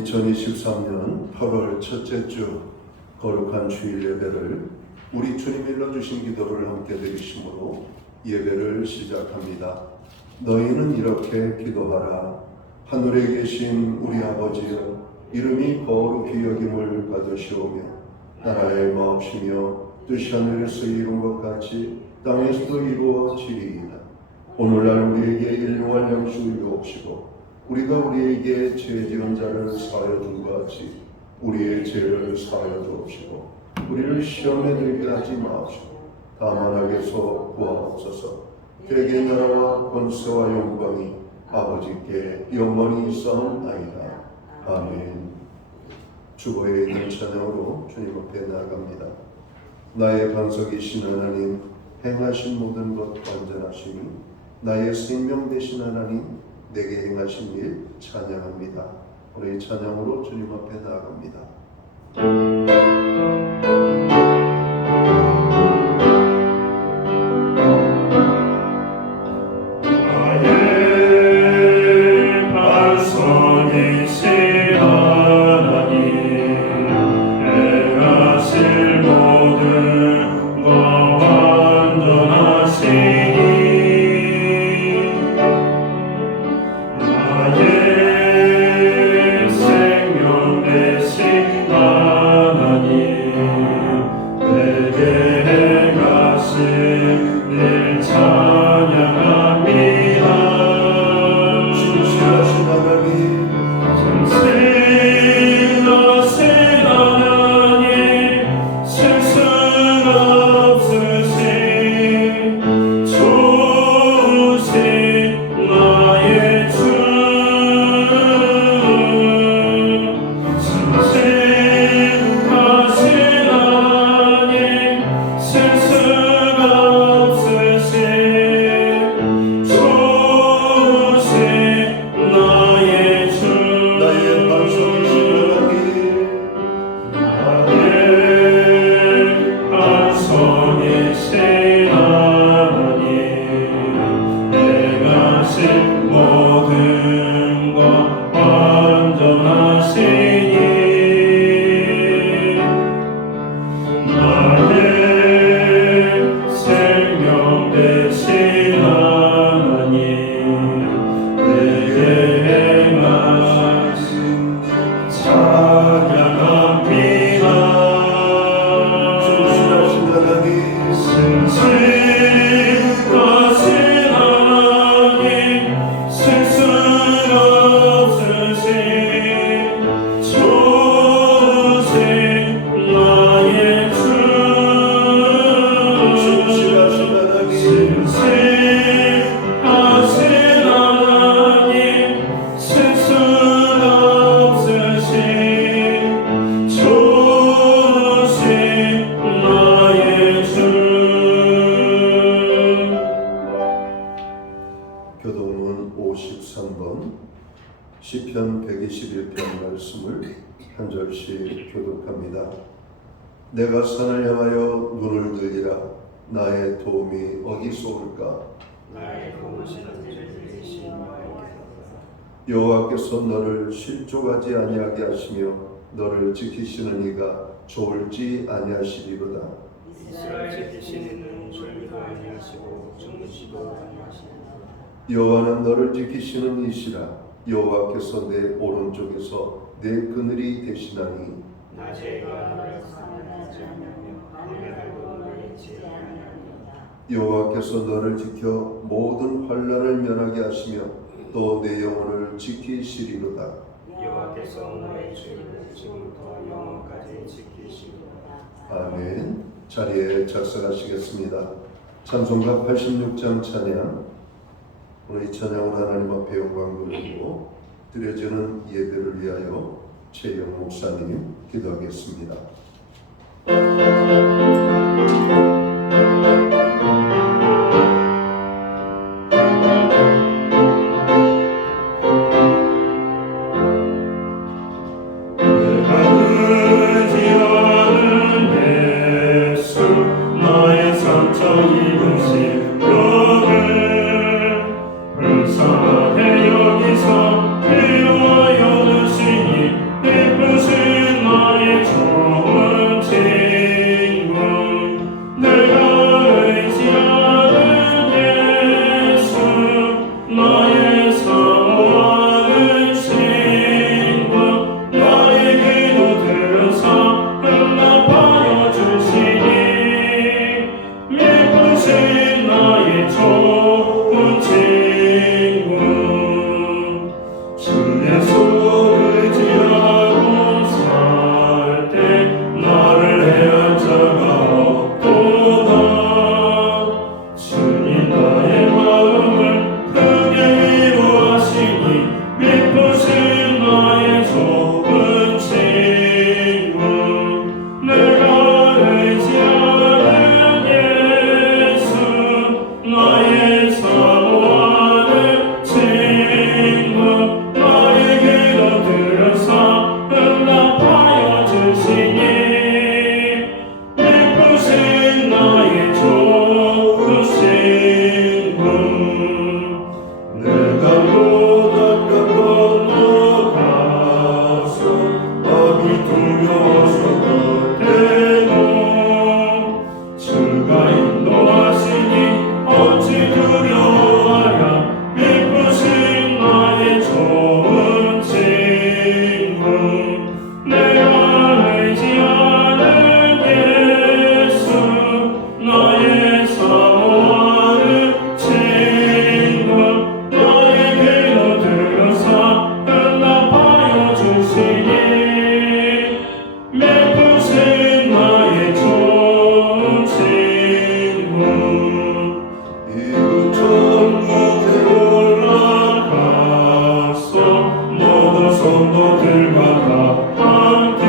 2023년 8월 첫째 주 거룩한 주일 예배를 우리 주님 일러주신 기도를 함께 드리심으로 예배를 시작합니다. 너희는 이렇게 기도하라. 하늘에 계신 우리 아버지여, 이름이 거룩히 여김을 받으시오며 나라의 마옵시며 뜻이 하늘에서 이룬 것 같이 땅에서도 이루어지리이다. 오늘날 우리에게 일용할 양식을 주옵시고 우리가 우리에게 죄 지은 자를 사하여 준 것 같이 우리의 죄를 사하여 주옵시고 우리를 시험에 들게 하지 마옵시고 다만 악에서 구하옵소서. 대개 나라와 권세와 영광이 아버지께 영원히 있사옵나이다. 아멘. 주보에 있는 찬양으로 주님 앞에 나아갑니다. 나의 반석이신 하나님, 행하신 모든 것 완전하시니 나의 생명 되신 하나님, 내게 행하신 일 찬양합니다. 오늘 이 찬양으로 주님 앞에 나아갑니다. 교동문 53번 시편 121편 말씀을 한 절씩 교독합니다. 내가 산을 향하여 눈을 들리라. 나의 도움이 어디서 올까? 나의 도우시는 여호와께서 너를 실족하지 아니하게 하시며 너를 지키시는 이가 졸지 아니하시리로다. 이스라엘 지키시는 이는 졸지도 아니하시고 주무시도 아니하시리로다. 여호와는 너를 지키시는 이시라. 여호와께서 내 오른쪽에서 내 그늘이 되시나니 낮에 너를 상하지 않으며 밤에도 너를 잊지 아니하리로다. 여호와께서 너를 지켜 모든 환난을 면하게 하시며 또 내 영혼을 지키시리로다. 여호와께서 너의 죄를 지금부터 영원까지 지키시리로다. 아멘. 자리에 작성하시겠습니다. 찬송가 86장 찬양. 오늘 이 찬양을 하나님 앞에 영광 돌리고 드려지는 예배를 위하여 최영 목사님 기도하겠습니다. 불쌍하게 여기서 위로하여 주시니 우리들과 다 함께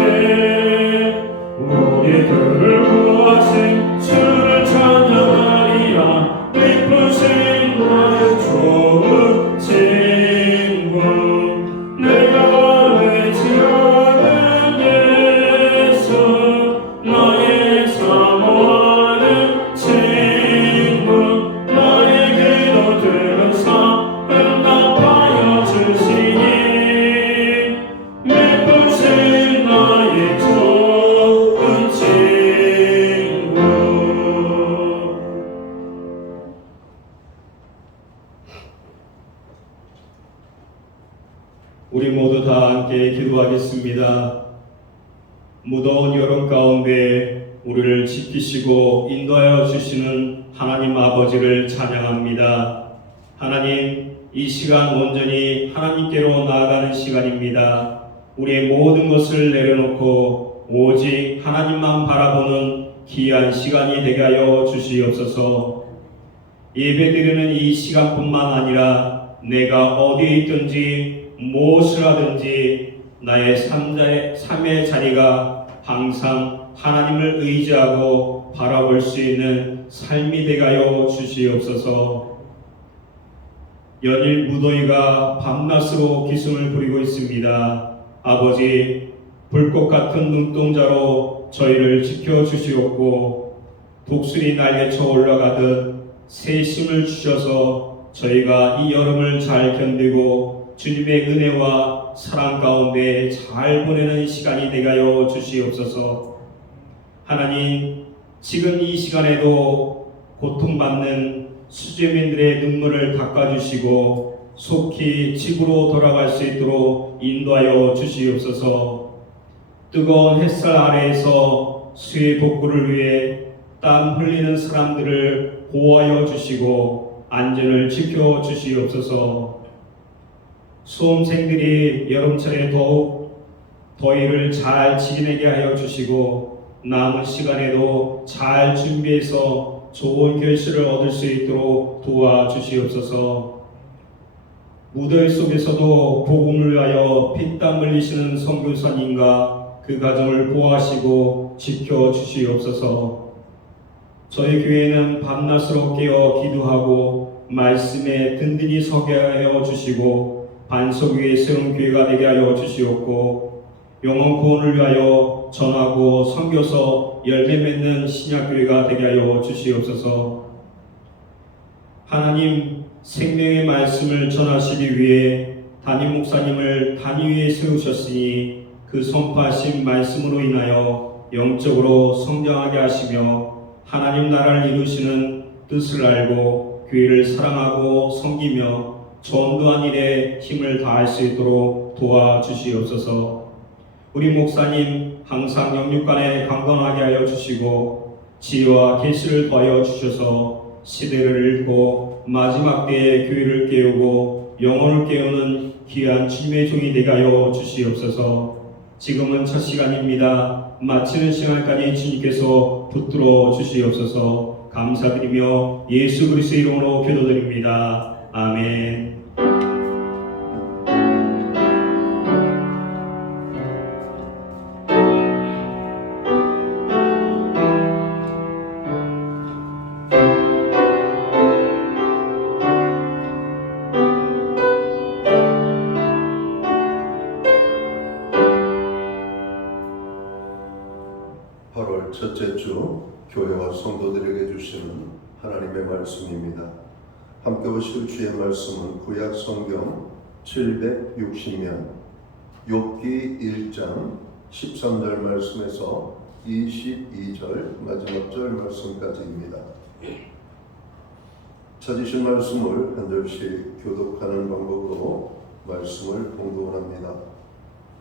우리들을 구하신 주를 찬양하리라. 기쁘신 나의 좋은 친구 내가 의지하는 예수 나의 사모하는 친구 나의 기도 들으사 응답하여 주시니 기쁘신 나의 좋은 친구. 우리 모두 다 함께 기도하겠습니다. 무더운 여름 가운데 우리를 지키시고 인도하여 주시는 하나님 아버지를 찬양합니다. 하나님, 이 시간 온전히 하나님께로 나아가는 시간입니다. 우리의 모든 것을 내려놓고 오직 하나님만 바라보는 귀한 시간이 되게 하여 주시옵소서. 예배드리는 이 시간뿐만 아니라 내가 어디에 있든지 무엇을 하든지 나의 삶의 자리가 항상 하나님을 의지하고 바라볼 수 있는 삶이 되게 하여 주시옵소서. 연일 무더위가 밤낮으로 기승을 부리고 있습니다. 아버지, 불꽃 같은 눈동자로 저희를 지켜주시옵고 독수리 날개쳐 올라가듯 새 힘을 주셔서 저희가 이 여름을 잘 견디고 주님의 은혜와 사랑 가운데 잘 보내는 시간이 되게 하여 주시옵소서. 하나님, 지금 이 시간에도 고통받는 수재민들의 눈물을 닦아주시고 속히 집으로 돌아갈 수 있도록 인도하여 주시옵소서. 뜨거운 햇살 아래에서 수의 복구를 위해 땀 흘리는 사람들을 보호하여 주시고 안전을 지켜 주시옵소서. 수험생들이 여름철에 더욱 더위를 잘 지내게 하여 주시고 남은 시간에도 잘 준비해서 좋은 결실을 얻을 수 있도록 도와주시옵소서. 무더위 속에서도 복음을 위하여 피땀 흘리시는 선교사님과 그 가정을 보호하시고 지켜주시옵소서. 저희 교회는 밤낮으로 깨어 기도하고 말씀에 든든히 서게 하여 주시고 반석 위에 세운 교회가 되게 하여 주시옵고 영혼 구원을 위하여 전하고 섬겨서 열매 맺는 신약교회가 되게 하여 주시옵소서. 하나님, 생명의 말씀을 전하시기 위해 담임 목사님을 단위 위에 세우셨으니 그 선포하신 말씀으로 인하여 영적으로 성장하게 하시며 하나님 나라를 이루시는 뜻을 알고 교회를 사랑하고 섬기며 전도한 일에 힘을 다할 수 있도록 도와주시옵소서. 우리 목사님 항상 영육간에 강건하게 하여 주시고 지혜와 계시를 더하여 주셔서 시대를 읽고 마지막 때에 교회를 깨우고 영혼을 깨우는 귀한 주님의 종이 되게 하여 주시옵소서. 지금은 첫 시간입니다. 마치는 시간까지 주님께서 붙들어 주시옵소서. 감사드리며 예수 그리스도의 이름으로 기도드립니다. 아멘. 8월 첫째 주 교회와 성도들에게 주시는 하나님의 말씀입니다. 함께 보실 주의 말씀은 구약 성경 760면 욥기 1장 13절 말씀에서 22절 마지막 절 말씀까지입니다. 찾으신 말씀을 한 절씩 교독하는 방법으로 말씀을 봉독합니다.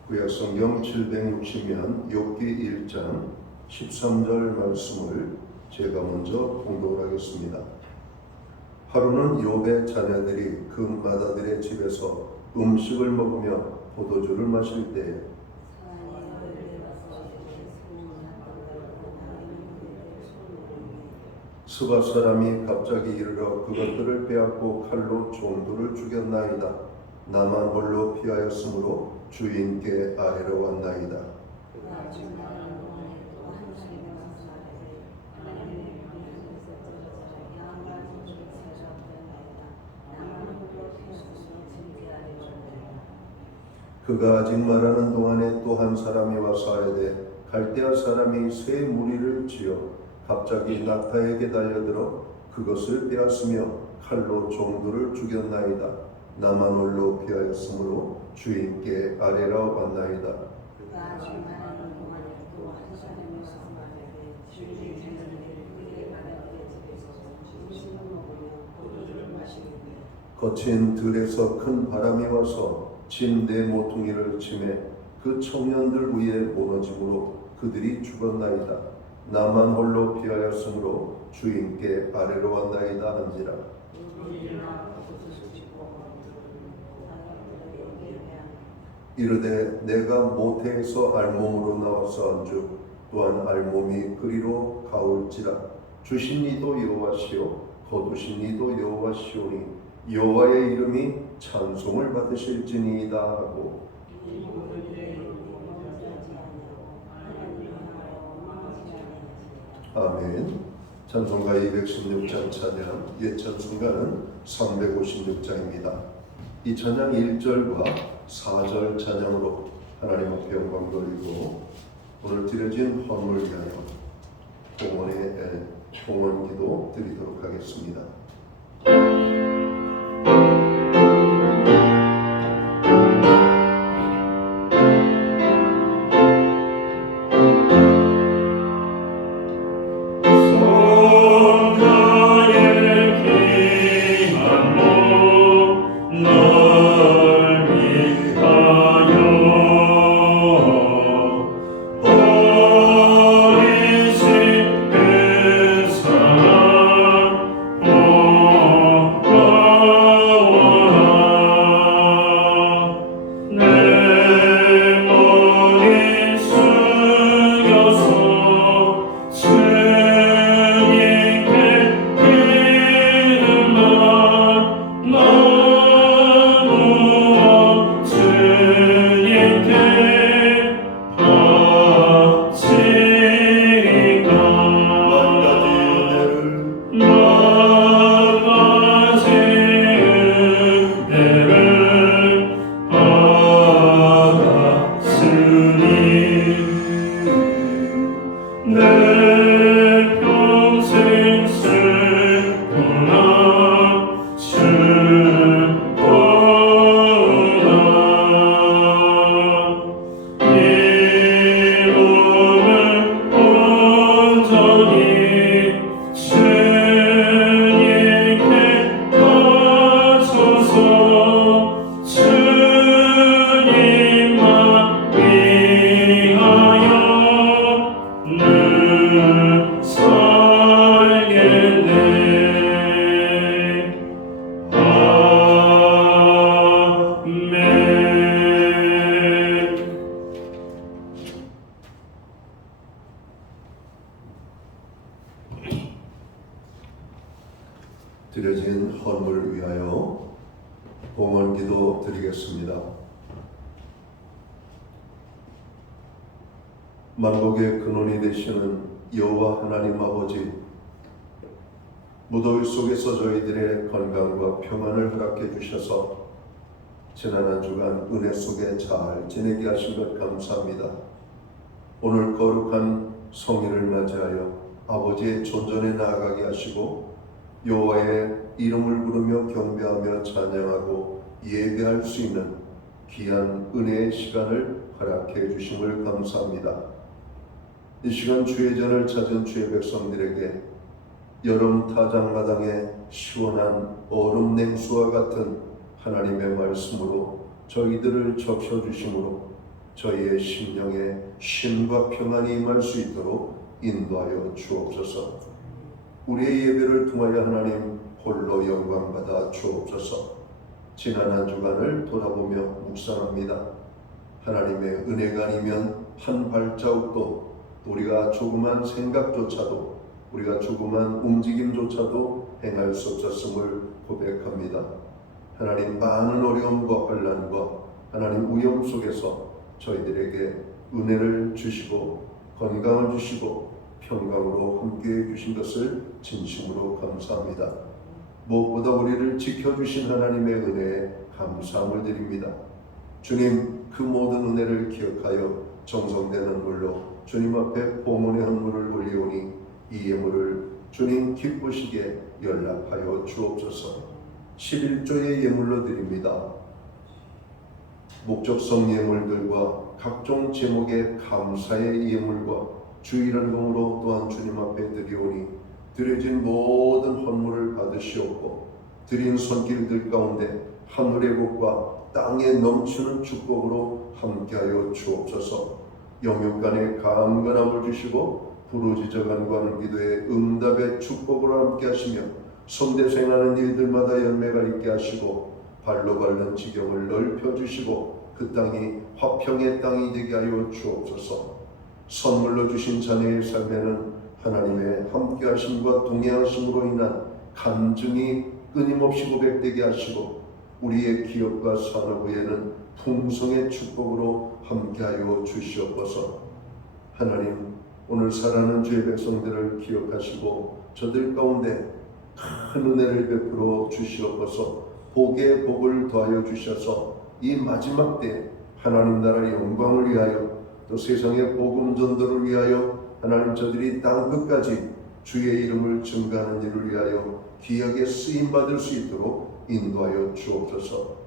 구약 성경 760면 욥기 1장 13절 말씀을 제가 먼저 봉독을 하겠습니다. 하루는 욥의 자녀들이 그 마다들의 집에서 음식을 먹으며 포도주를 마실 때에 스바 사람이 갑자기 이르러 그것들을 빼앗고 칼로 종들을 죽였나이다. 나만 홀로 피하였으므로 주인께 아뢰러 왔나이다. 그가 증언하는 동안에 또 한 사람이 와서 아뢰되 하나님의 명령에서 떨어져 양과 소중히 세워졌나이다. 나만 홀로 계속해서 징계하려는다. 그가 아직 말하는 동안에 또 한 사람이 와서 아뢰되 갈대아 사람이 새 무리를 지어 갑자기 낙타에게 달려들어 그것을 빼앗으며 칼로 종들을 죽였나이다. 나만 홀로 피하였으므로 주인께 아뢰러 왔나이다. 그가 아직 말하는 동안에 또 한 사람이 와서 아뢰되 주인의 저녁에 그의 가나안의 집에서 음식을 먹으며 포도주를 마시는데 거친 들에서 큰 바람이 와서 침대 모퉁이를 치매 그 청년들 위에 무너짐으로 그들이 죽었나이다. 나만 홀로 피하였으므로 주인께 아뢰러 왔나이다 한지라. 이르되 내가 모태에서 알몸으로 나와서 안주 또한 알몸이 그리로 가올지라. 주신 이도 여호와시요 거두신 이도 여호와시오니 여호와의 이름이 찬송을 받으실지니이다 하고 아멘. 찬송가 216장 찬양, 옛 찬송가는 356장입니다. 이 찬양 1절과 4절 찬양으로 하나님 앞에 영광 돌리고 오늘 드려진 헌물을 위하여 봉헌 기도 드리도록 하겠습니다. 드려진 헌물을 위하여 봉헌 기도 드리겠습니다. 만국의 근원이 되시는 여호와 하나님 아버지, 무더위 속에서 저희들의 건강과 평안을 허락해 주셔서 지난 한 주간 은혜 속에 잘 지내게 하신 것 감사합니다. 오늘 거룩한 성일을 맞이하여 아버지의 존전에 나아가게 하시고 여호와의 이름을 부르며 경배하며 찬양하고 예배할 수 있는 귀한 은혜의 시간을 허락해 주심을 감사합니다. 이 시간 주의 전을 찾은 주의 백성들에게 여름 타작마당에 시원한 얼음 냉수와 같은 하나님의 말씀으로 저희들을 적셔주심으로 저희의 심령에 쉼과 평안이 임할 수 있도록 인도하여 주옵소서. 우리의 예배를 통하여 하나님 홀로 영광받아 주옵소서. 지난 한 주간을 돌아보며 묵상합니다. 하나님의 은혜가 아니면 한 발자국도, 우리가 조그만 생각조차도, 우리가 조그만 움직임조차도 행할 수 없었음을 고백합니다. 하나님, 많은 어려움과 환난과 하나님 위험 속에서 저희들에게 은혜를 주시고 건강을 주시고 평강으로 함께해 주신 것을 진심으로 감사합니다. 무엇보다 우리를 지켜주신 하나님의 은혜에 감사함을 드립니다. 주님, 그 모든 은혜를 기억하여 정성된 헌물로 주님 앞에 봉헌의 헌물을 올리오니 이 예물을 주님 기쁘시게 연락하여 주옵소서. 11조의 예물로 드립니다. 목적성 예물들과 각종 제목의 감사의 예물과 주일헌금으로 또한 주님 앞에 드리오니 드려진 모든 헌물을 받으시옵고 드린 손길들 가운데 하늘의 복과 땅에 넘치는 축복으로 함께하여 주옵소서. 영육간에 강건함을 주시고 부르짖어 간구하는 기도에 응답의 축복으로 함께하시며 손대서 행하는 일들마다 열매가 있게 하시고 발로 밟는 지경을 넓혀주시고 그 땅이 화평의 땅이 되게 하여 주옵소서. 선물로 주신 자녀의 삶에는 하나님의 함께하심과 동행하심으로 인한 간증이 끊임없이 고백되게 하시고 우리의 기업과 산업의에는 풍성의 축복으로 함께하여 주시옵소서. 하나님, 오늘 살아가는 주의 백성들을 기억하시고 저들 가운데 큰 은혜를 베풀어 주시옵소서. 복에 복을 더하여 주셔서 이 마지막 때 하나님 나라 영광을 위하여 또 세상의 복음 전도를 위하여 하나님 저들이 땅 끝까지 주의 이름을 증거하는 일을 위하여 귀하게 쓰임받을 수 있도록 인도하여 주옵소서.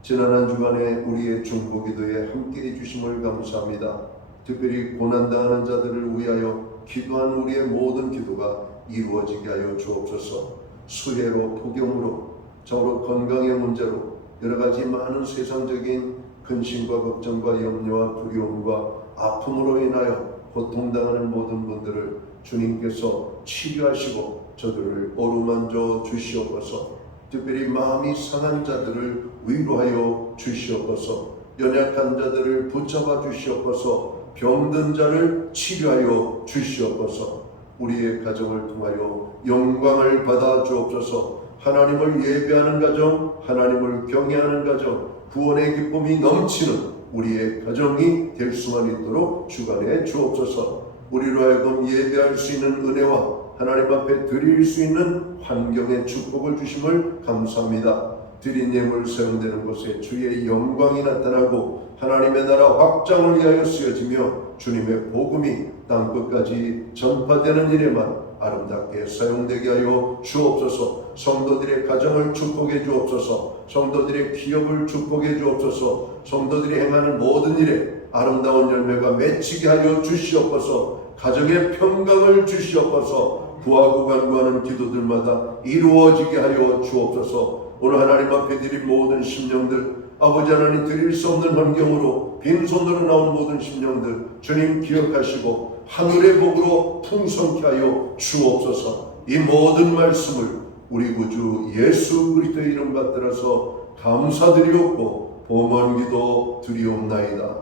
지난 한 주간에 우리의 중보기도에 함께해 주심을 감사합니다. 특별히 고난당하는 자들을 위하여 기도한 우리의 모든 기도가 이루어지게 하여 주옵소서. 수해로, 폭염으로, 적으로 건강의 문제로 여러 가지 많은 세상적인 근심과 걱정과 염려와 두려움과 아픔으로 인하여 고통당하는 모든 분들을 주님께서 치료하시고 저들을 어루만져 주시옵소서. 특별히 마음이 상한 자들을 위로하여 주시옵소서. 연약한 자들을 붙잡아 주시옵소서. 병든 자를 치료하여 주시옵소서. 우리의 가정을 통하여 영광을 받아 주옵소서. 하나님을 예배하는 가정, 하나님을 경외하는 가정, 구원의 기쁨이 넘치는 우리의 가정이 될 수만 있도록 주관해 주옵소서. 우리로 하여금 예배할 수 있는 은혜와 하나님 앞에 드릴 수 있는 환경의 축복을 주심을 감사합니다. 드린 예물 사용되는 곳에 주의 영광이 나타나고 하나님의 나라 확장을 위하여 쓰여지며 주님의 복음이 땅끝까지 전파되는 일에만 아름답게 사용되게 하여 주옵소서. 성도들의 가정을 축복해 주옵소서. 성도들의 기업을 축복해 주옵소서. 성도들이 행하는 모든 일에 아름다운 열매가 맺히게 하여 주시옵소서. 가정의 평강을 주시옵소서. 구하고 간구하는 기도들마다 이루어지게 하여 주옵소서. 오늘 하나님 앞에 드린 모든 심령들, 아버지 하나님 드릴 수 없는 환경으로 빈손으로 나온 모든 심령들 주님 기억하시고 하늘의 복으로 풍성케 하여 주옵소서. 이 모든 말씀을 우리 구주 예수 그리스도의 이름 받들어서 감사드리옵고 봉헌기도 드리옵나이다.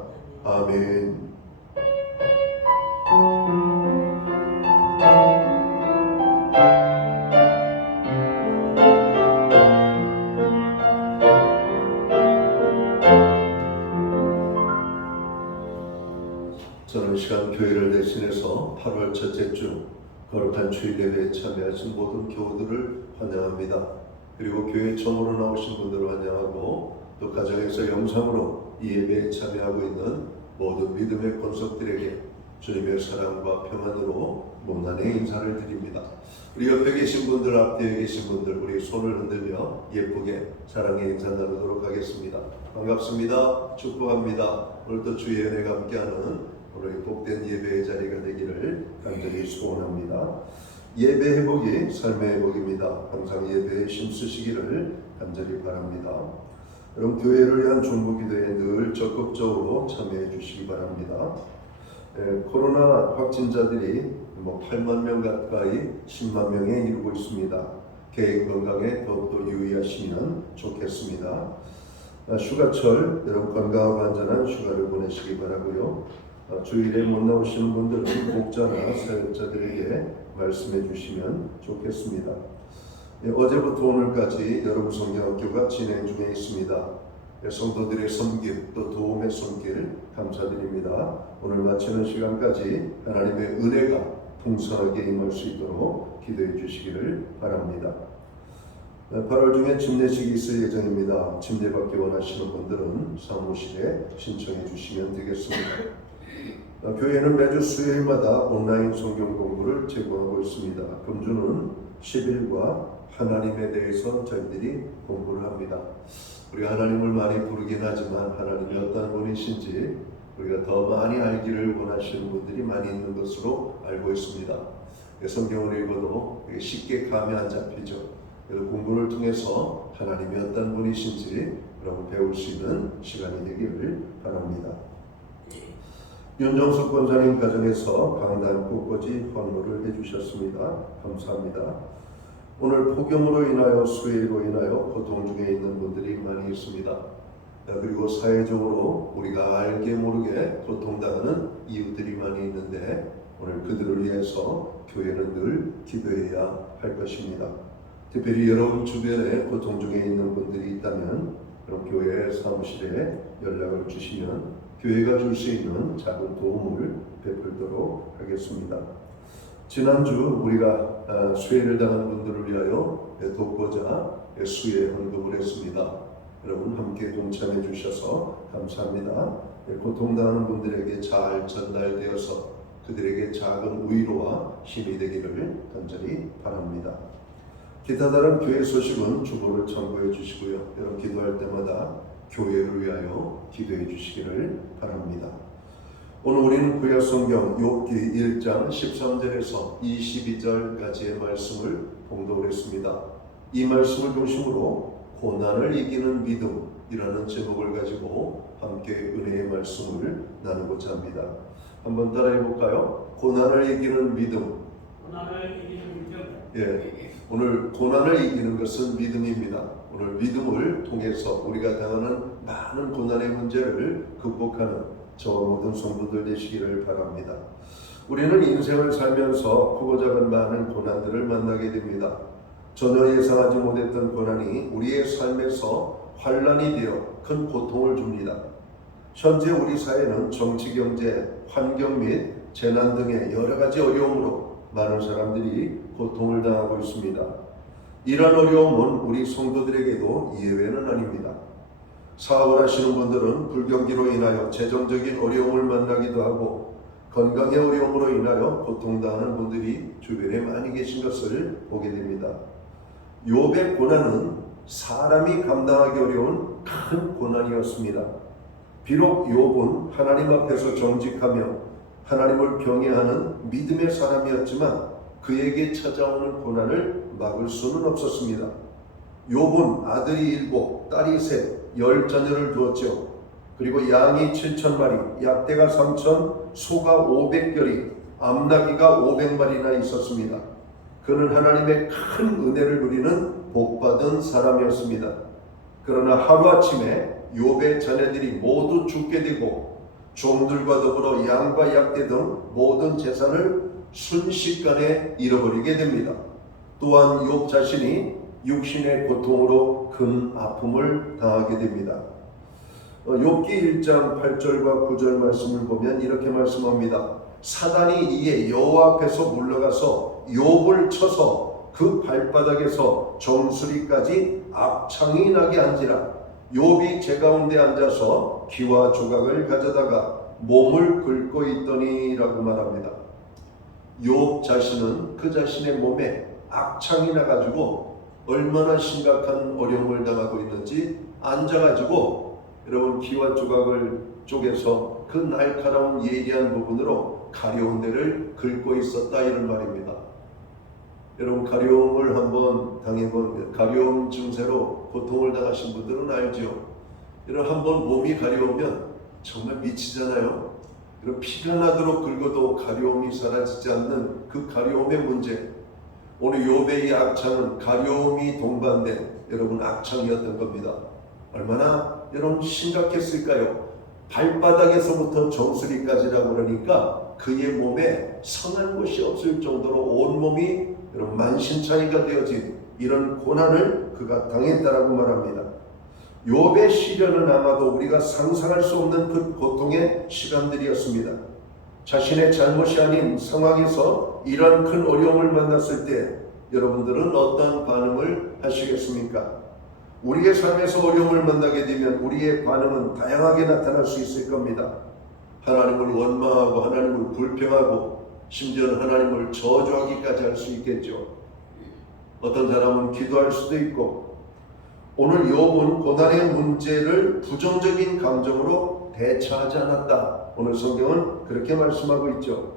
아멘. 저는 시간 교회를 대신해서 8월 첫째 주 거룩한 주일 예배에 참여하신 모든 교우들을 환영합니다. 그리고 교회 처음으로 나오신 분들을 환영하고 또 가정에서 영상으로 이 예배에 참여하고 있는 모든 믿음의 권속들에게 주님의 사랑과 평안으로 못난의 인사를 드립니다. 우리 옆에 계신 분들, 앞에 계신 분들, 우리 손을 흔들며 예쁘게 사랑의 인사 나누도록 하겠습니다. 반갑습니다. 축복합니다. 오늘도 주의 은혜가 함께하는 오늘 복된 예배의 자리가 되기를 간절히 소원합니다. 예배 회복이 삶의 회복입니다. 항상 예배에 힘쓰시기를 간절히 바랍니다. 여러분, 교회를 위한 중보기도에 늘 적극적으로 참여해 주시기 바랍니다. 코로나 확진자들이 8만 명 가까이 10만 명에 이르고 있습니다. 개인 건강에 더욱더 유의하시면 좋겠습니다. 휴가철 여러분 건강하고 안전한 휴가를 보내시기 바라고요. 주일에 못 나오시는 분들은 목자나 사역자들에게 말씀해 주시면 좋겠습니다. 어제부터 오늘까지 여러분 성경학교가 진행 중에 있습니다. 성도들의 섬김 또 도움의 손길 감사드립니다. 오늘 마치는 시간까지 하나님의 은혜가 풍성하게 임할 수 있도록 기도해 주시기를 바랍니다. 8월 중에 침례식이 있을 예정입니다. 침례받기 원하시는 분들은 사무실에 신청해 주시면 되겠습니다. 교회는 매주 수요일마다 온라인 성경 공부를 제공하고 있습니다. 금주는 10일과 하나님에 대해서 저희들이 공부를 합니다. 우리가 하나님을 많이 부르긴 하지만 하나님이 어떤 분이신지 우리가 더 많이 알기를 원하시는 분들이 많이 있는 것으로 알고 있습니다. 성경을 읽어도 쉽게 감이 안 잡히죠. 그래서 공부를 통해서 하나님이 어떤 분이신지 여러분 배울 수 있는 시간이 되기를 바랍니다. 윤정숙 권사님 가정에서 강단 꽃꽂이 헌물을 해주셨습니다. 감사합니다. 오늘 폭염으로 인하여 수해로 인하여 고통 중에 있는 분들이 많이 있습니다. 그리고 사회적으로 우리가 알게 모르게 고통당하는 이웃들이 많이 있는데 오늘 그들을 위해서 교회는 늘 기도해야 할 것입니다. 특별히 여러분 주변에 고통 중에 있는 분들이 있다면 그럼 교회 사무실에 연락을 주시면 교회가 줄 수 있는 작은 도움을 베풀도록 하겠습니다. 지난주 우리가 수해를 당한 분들을 위하여 돕고자 수해 헌금을 했습니다. 여러분 함께 동참해 주셔서 감사합니다. 고통당하는 분들에게 잘 전달되어서 그들에게 작은 위로와 힘이 되기를 간절히 바랍니다. 기타 다른 교회 소식은 주보를 참고해 주시고요. 여러분 기도할 때마다 교회를 위하여 기도해 주시기를 바랍니다. 오늘 우리는 구약성경 욥기 1장 13절에서 22절까지의 말씀을 봉독을 했습니다. 이 말씀을 중심으로 고난을 이기는 믿음이라는 제목을 가지고 함께 은혜의 말씀을 나누고자 합니다. 한번 따라해 볼까요? 고난을 이기는 믿음. 고난을 이기는 믿음. 예, 오늘 고난을 이기는 것은 믿음입니다. 오늘 믿음을 통해서 우리가 당하는 많은 고난의 문제를 극복하는 저와 모든 성도들 되시기를 바랍니다. 우리는 인생을 살면서 크고 작은 많은 고난들을 만나게 됩니다. 전혀 예상하지 못했던 고난이 우리의 삶에서 환란이 되어 큰 고통을 줍니다. 현재 우리 사회는 정치, 경제, 환경 및 재난 등의 여러 가지 어려움으로 많은 사람들이 고통을 당하고 있습니다. 이러한 어려움은 우리 성도들에게도 예외는 아닙니다. 사업을 하시는 분들은 불경기로 인하여 재정적인 어려움을 만나기도 하고 건강의 어려움으로 인하여 고통당하는 분들이 주변에 많이 계신 것을 보게 됩니다. 욥의 고난은 사람이 감당하기 어려운 큰 고난이었습니다. 비록 욥은 하나님 앞에서 정직하며 하나님을 경외하는 믿음의 사람이었지만 그에게 찾아오는 고난을 막을 수는 없었습니다. 욥은 아들이 7, 딸이 3, 10자녀를 두었죠. 그리고 양이 7,000마리, 약대가 3,000, 소가 500결이, 암나귀가 500마리나 있었습니다. 그는 하나님의 큰 은혜를 누리는 복받은 사람이었습니다. 그러나 하루아침에 욥의 자녀들이 모두 죽게 되고 종들과 더불어 양과 약대 등 모든 재산을 순식간에 잃어버리게 됩니다. 또한 욥 자신이 육신의 고통으로 큰 아픔을 당하게 됩니다. 욥기 1장 8절과 9절 말씀을 보면 이렇게 말씀합니다. 사단이 이에 여호와 앞에서 물러가서 욥을 쳐서 그 발바닥에서 정수리까지 악창이 나게 한지라. 욥이 제 가운데 앉아서 기와 조각을 가져다가 몸을 긁고 있더니라고 말합니다. 욥 자신은 그 자신의 몸에 악창이 나가지고 얼마나 심각한 어려움을 당하고 있는지 앉아가지고 여러분 기와 조각을 쪼개서 그 날카로운 예리한 부분으로 가려운 데를 긁고 있었다 이런 말입니다. 여러분 가려움을 한번 당해본 가려움 증세로 고통을 당하신 분들은 알죠. 여러분 한번 몸이 가려우면 정말 미치잖아요. 여러분 피가 나도록 긁어도 가려움이 사라지지 않는 그 가려움의 문제. 오늘 욥의 이 악창은 가려움이 동반된 여러분 악창이었던 겁니다. 얼마나 여러분 심각했을까요? 발바닥에서부터 정수리까지라고 그러니까 그의 몸에 성한 곳이 없을 정도로 온몸이 여러분 만신창이가 되어진 이런 고난을 그가 당했다라고 말합니다. 욥의 시련은 아마도 우리가 상상할 수 없는 그 고통의 시간들이었습니다. 자신의 잘못이 아닌 상황에서 이런 큰 어려움을 만났을 때 여러분들은 어떤 반응을 하시겠습니까? 우리의 삶에서 어려움을 만나게 되면 우리의 반응은 다양하게 나타날 수 있을 겁니다. 하나님을 원망하고 하나님을 불평하고 심지어는 하나님을 저주하기까지 할 수 있겠죠. 어떤 사람은 기도할 수도 있고, 오늘 욥은 고난의 문제를 부정적인 감정으로 대처하지 않았다. 오늘 성경은 그렇게 말씀하고 있죠.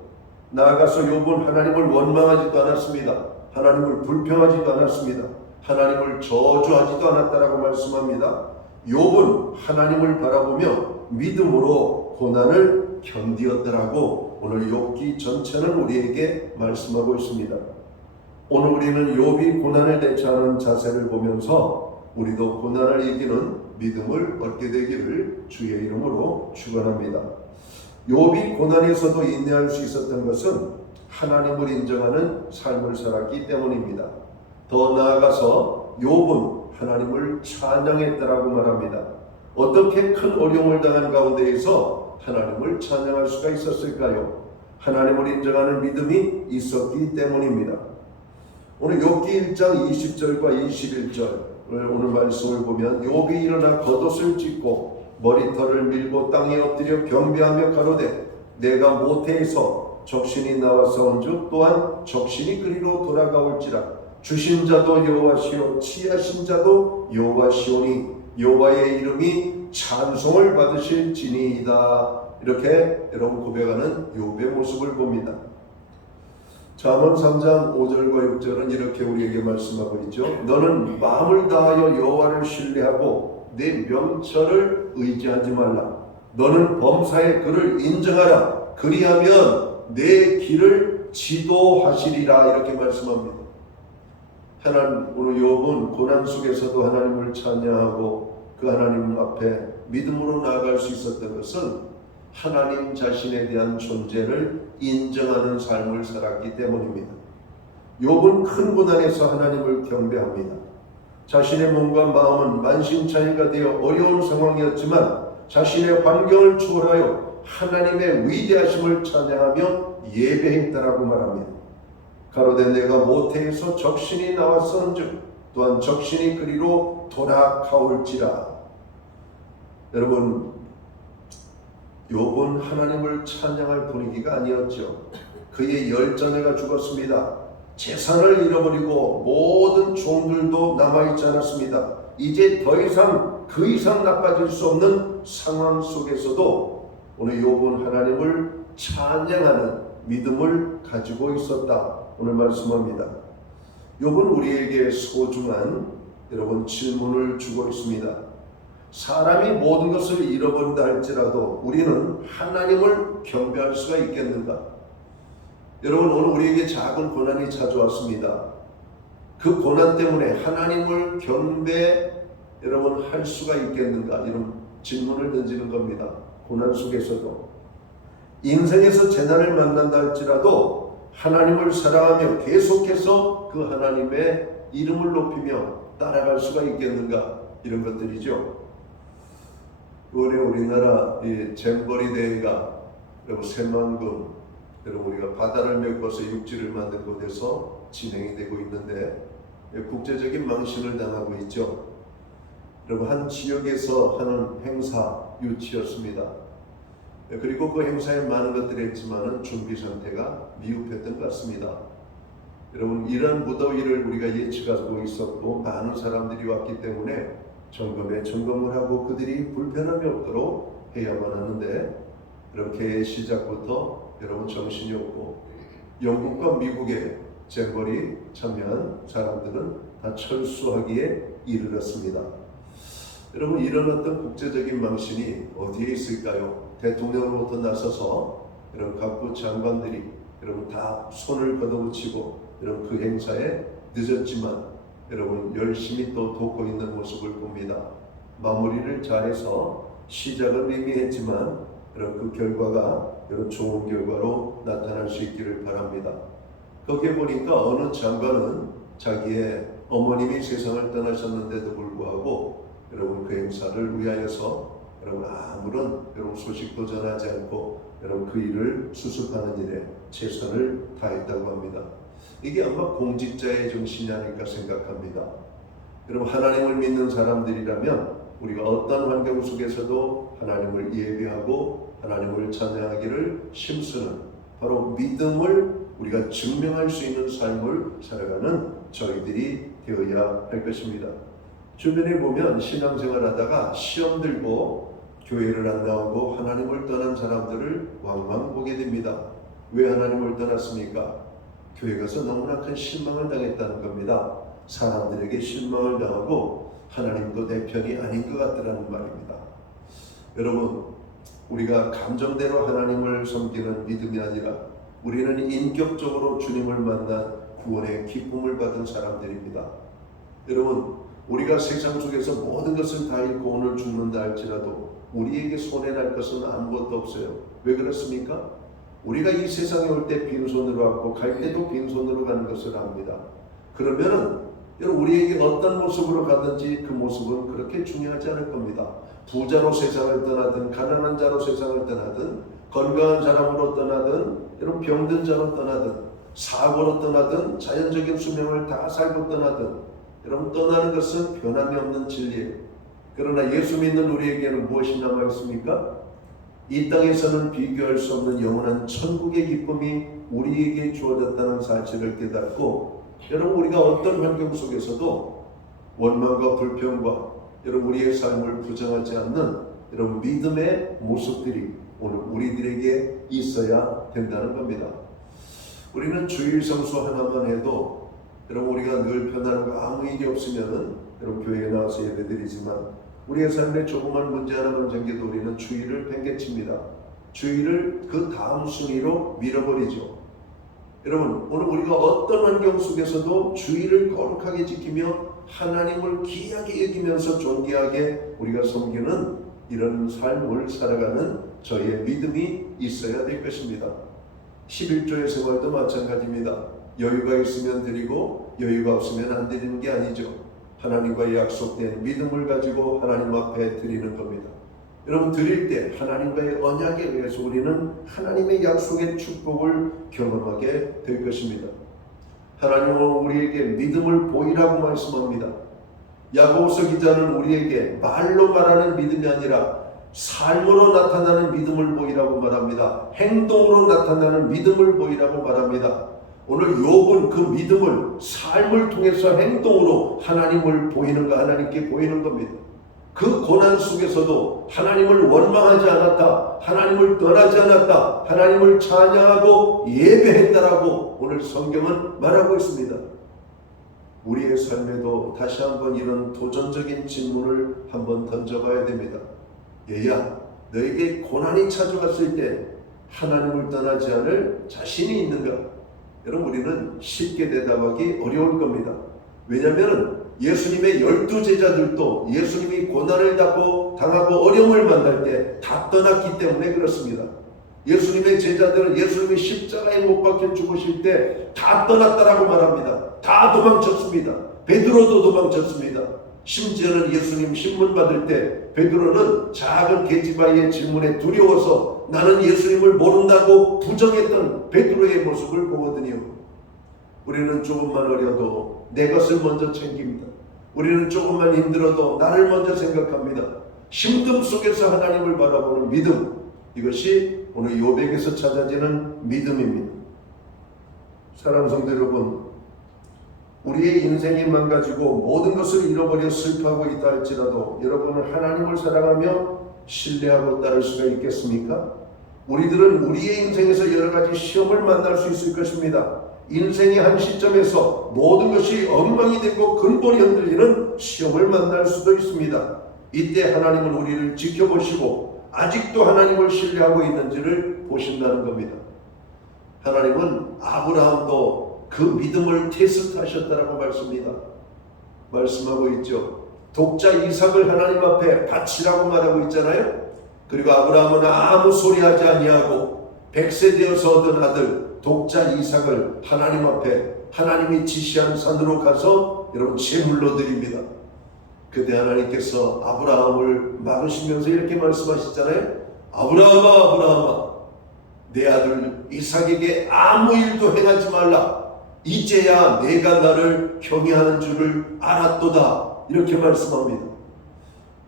나아가서 욥은 하나님을 원망하지도 않았습니다. 하나님을 불평하지도 않았습니다. 하나님을 저주하지도 않았다라고 말씀합니다. 욥은 하나님을 바라보며 믿음으로 고난을 견디었더라고 오늘 욥기 전체는 우리에게 말씀하고 있습니다. 오늘 우리는 욥이 고난을 대처하는 자세를 보면서 우리도 고난을 이기는 믿음을 얻게 되기를 주의 이름으로 축원합니다. 욥이 고난에서도 인내할 수 있었던 것은 하나님을 인정하는 삶을 살았기 때문입니다. 더 나아가서 욥은 하나님을 찬양했다라고 말합니다. 어떻게 큰 어려움을 당한 가운데에서 하나님을 찬양할 수가 있었을까요? 하나님을 인정하는 믿음이 있었기 때문입니다. 오늘 욥기 1장 20절과 21절 오늘 말씀을 보면 욥이 일어나 겉옷을 찢고 머리털을 밀고 땅에 엎드려 경배하며 가로되 내가 모태에서 적신이 나와서온즉 또한 적신이 그리로 돌아가올지라 주신 자도 여호와시오 취하신 자도 여호와시오니 여호와의 이름이 찬송을 받으실지니이다. 이렇게 여러분 고백하는 욥의 모습을 봅니다. 잠언 3장 5절과 6절은 이렇게 우리에게 말씀하고 있죠. 너는 마음을 다하여 여호와를 신뢰하고 내 명철을 의지하지 말라. 너는 범사의 그를 인정하라. 그리하면 내 길을 지도하시리라. 이렇게 말씀합니다. 오늘 욥은 고난 속에서도 하나님을 찬양하고 그 하나님 앞에 믿음으로 나아갈 수 있었던 것은 하나님 자신에 대한 존재를 인정하는 삶을 살았기 때문입니다. 욥은 큰 고난에서 하나님을 경배합니다. 자신의 몸과 마음은 만신창이가 되어 어려운 상황이었지만 자신의 환경을 초월하여 하나님의 위대하심을 찬양하며 예배했다라고 말합니다. 가로되 내가 모태에서 적신이 나왔은즉 또한 적신이 그리로 돌아가올지라. 여러분, 욥은 하나님을 찬양할 분위기가 아니었죠. 그의 10자매가 죽었습니다. 재산을 잃어버리고 모든 종들도 남아있지 않았습니다. 이제 더 이상 그 이상 나빠질 수 없는 상황 속에서도 오늘 욥은 하나님을 찬양하는 믿음을 가지고 있었다. 오늘 말씀합니다. 욥은 우리에게 소중한 여러분 질문을 주고 있습니다. 사람이 모든 것을 잃어버린다 할지라도 우리는 하나님을 경배할 수가 있겠는가? 여러분, 오늘 우리에게 작은 고난이 찾아왔습니다. 그 고난 때문에 하나님을 여러분 할 수가 있겠는가? 이런 질문을 던지는 겁니다. 고난 속에서도 인생에서 재난을 만난다 할지라도 하나님을 사랑하며 계속해서 그 하나님의 이름을 높이며 따라갈 수가 있겠는가? 이런 것들이죠. 올해 우리나라 잼버리 대회가 여러분 새만금 여러분 우리가 바다를 메꿔서 육지를 만든 곳에서 진행이 되고 있는데 국제적인 망신을 당하고 있죠. 여러분 한 지역에서 하는 행사 유치였습니다. 그리고 그 행사에 많은 것들이 했지만은 준비 상태가 미흡했던 것 같습니다. 여러분 이런 무더위를 우리가 예측하고 있었고 많은 사람들이 왔기 때문에 점검을 하고 그들이 불편함이 없도록 해야만 하는데 이렇게 시작부터 여러분 정신이 없고 영국과 미국의 잼버리 참여한 사람들은 다 철수하기에 이르렀습니다. 여러분 이런 어떤 국제적인 망신이 어디에 있을까요? 대통령으로부터 나서서 여러분 각부 장관들이 여러분 다 손을 걷어붙이고 여러분 그 행사에 늦었지만 여러분 열심히 또 돕고 있는 모습을 봅니다. 마무리를 잘해서 시작은 미미했지만 여러분 그 결과가 여러분 좋은 결과로 나타날 수 있기를 바랍니다. 거기에 보니까 어느 장관은 자기의 어머님이 세상을 떠나셨는데도 불구하고 여러분 그 행사를 위하여서 여러분 아무런 여러분 소식도 전하지 않고 여러분 그 일을 수습하는 일에 최선을 다했다고 합니다. 이게 아마 공직자의 정신이 아닐까 생각합니다. 여러분 하나님을 믿는 사람들이라면 우리가 어떤 환경 속에서도 하나님을 예배하고 하나님을 찬양하기를 힘쓰는 바로 믿음을 우리가 증명할 수 있는 삶을 살아가는 저희들이 되어야 할 것입니다. 주변에 보면 신앙생활 하다가 시험 들고 교회를 안 나오고 하나님을 떠난 사람들을 왕왕 보게 됩니다. 왜 하나님을 떠났습니까? 교회 가서 너무나 큰 실망을 당했다는 겁니다. 사람들에게 실망을 당하고 하나님도 내 편이 아닌 것 같더라는 말입니다. 여러분, 우리가 감정대로 하나님을 섬기는 믿음이 아니라 우리는 인격적으로 주님을 만난 구원의 기쁨을 받은 사람들입니다. 여러분, 우리가 세상 속에서 모든 것을 다 잃고 오늘 죽는다 할지라도 우리에게 손해날 것은 아무것도 없어요. 왜 그렇습니까? 우리가 이 세상에 올 때 빈손으로 왔고 갈 때도 빈손으로 가는 것을 압니다. 그러면은 여러분 우리에게 어떤 모습으로 가든지 그 모습은 그렇게 중요하지 않을 겁니다. 부자로 세상을 떠나든 가난한 자로 세상을 떠나든 건강한 사람으로 떠나든 여러분 병든 자로 떠나든 사고로 떠나든 자연적인 수명을 다 살고 떠나든 여러분 떠나는 것은 변함이 없는 진리예요. 그러나 예수 믿는 우리에게는 무엇이 남아 있습니까? 이 땅에서는 비교할 수 없는 영원한 천국의 기쁨이 우리에게 주어졌다는 사실을 깨닫고 여러분 우리가 어떤 환경 속에서도 원망과 불평과 여러분 우리의 삶을 부정하지 않는 여러분 믿음의 모습들이 오늘 우리들에게 있어야 된다는 겁니다. 우리는 주일 성수 하나만 해도 여러분 우리가 늘 편안하고 아무 일이 없으면 여러분 교회에 나와서 예배드리지만 우리의 삶에 조그만 문제 하나만 생겨도 우리는 주일을 팽개칩니다. 주일을 그 다음 순위로 밀어버리죠. 여러분 오늘 우리가 어떤 환경 속에서도 주일을 거룩하게 지키며 하나님을 귀하게 여기면서 존귀하게 우리가 섬기는 이런 삶을 살아가는 저희의 믿음이 있어야 될 것입니다. 11조의 생활도 마찬가지입니다. 여유가 있으면 드리고 여유가 없으면 안 드리는 게 아니죠. 하나님과의 약속된 믿음을 가지고 하나님 앞에 드리는 겁니다. 여러분 드릴 때 하나님과의 언약에 의해서 우리는 하나님의 약속의 축복을 경험하게 될 것입니다. 하나님은 우리에게 믿음을 보이라고 말씀합니다. 야고보서 기자는 우리에게 말로 말하는 믿음이 아니라 삶으로 나타나는 믿음을 보이라고 말합니다. 행동으로 나타나는 믿음을 보이라고 말합니다. 오늘 욥은 그 믿음을 삶을 통해서 행동으로 하나님을 보이는 거 하나님께 보이는 겁니다. 그 고난 속에서도 하나님을 원망하지 않았다. 하나님을 떠나지 않았다. 하나님을 찬양하고 예배했다라고 오늘 성경은 말하고 있습니다. 우리의 삶에도 다시 한번 이런 도전적인 질문을 한번 던져봐야 됩니다. 얘야, 너에게 고난이 찾아왔을 때 하나님을 떠나지 않을 자신이 있는가? 여러분 우리는 쉽게 대답하기 어려울 겁니다. 왜냐하면 예수님의 12제자들도 예수님이 고난을 당하고 어려움을 만날 때 다 떠났기 때문에 그렇습니다. 예수님의 제자들은 예수님이 십자가에 못 박혀 죽으실 때 다 떠났다라고 말합니다. 다 도망쳤습니다. 베드로도 도망쳤습니다. 심지어는 예수님 신문 받을 때 베드로는 작은 계집아이의 질문에 두려워서 나는 예수님을 모른다고 부정했던 베드로의 모습을 보거든요. 우리는 조금만 어려도 내 것을 먼저 챙깁니다. 우리는 조금만 힘들어도 나를 먼저 생각합니다. 힘듦 속에서 하나님을 바라보는 믿음, 이것이 오늘 욥에게서 찾아지는 믿음입니다. 사랑하는 성도 여러분, 우리의 인생이 망가지고 모든 것을 잃어버려 슬퍼하고 있다 할지라도 여러분은 하나님을 사랑하며 신뢰하고 따를 수가 있겠습니까? 우리들은 우리의 인생에서 여러 가지 시험을 만날 수 있을 것입니다. 인생의 한 시점에서 모든 것이 엉망이 되고 근본이 흔들리는 시험을 만날 수도 있습니다. 이때 하나님은 우리를 지켜보시고 아직도 하나님을 신뢰하고 있는지를 보신다는 겁니다. 하나님은 아브라함도 그 믿음을 테스트하셨다라고 말씀하고 있죠. 독자 이삭을 하나님 앞에 바치라고 말하고 있잖아요. 그리고 아브라함은 아무 소리하지 아니하고 100세 되어서 얻은 아들 독자 이삭을 하나님 앞에 하나님이 지시한 산으로 가서 여러분 제물로 드립니다. 그때 하나님께서 아브라함을 막으시면서 이렇게 말씀하시잖아요. 아브라함아, 아브라함아, 내 아들 이삭에게 아무 일도 행하지 말라. 이제야 내가 나를 경외하는 줄을 알았도다. 이렇게 말씀합니다.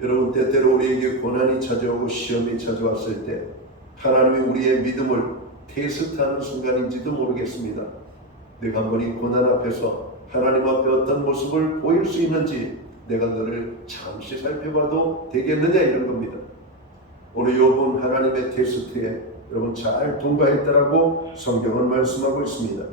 여러분, 때때로 우리에게 고난이 찾아오고 시험이 찾아왔을 때 하나님이 우리의 믿음을 테스트하는 순간인지도 모르겠습니다. 내가 한번 이 고난 앞에서 하나님 앞에 어떤 모습을 보일 수 있는지 내가 너를 잠시 살펴봐도 되겠느냐, 이런 겁니다. 오늘 욥은 하나님의 테스트에 여러분 잘 통과했다라고 성경은 말씀하고 있습니다.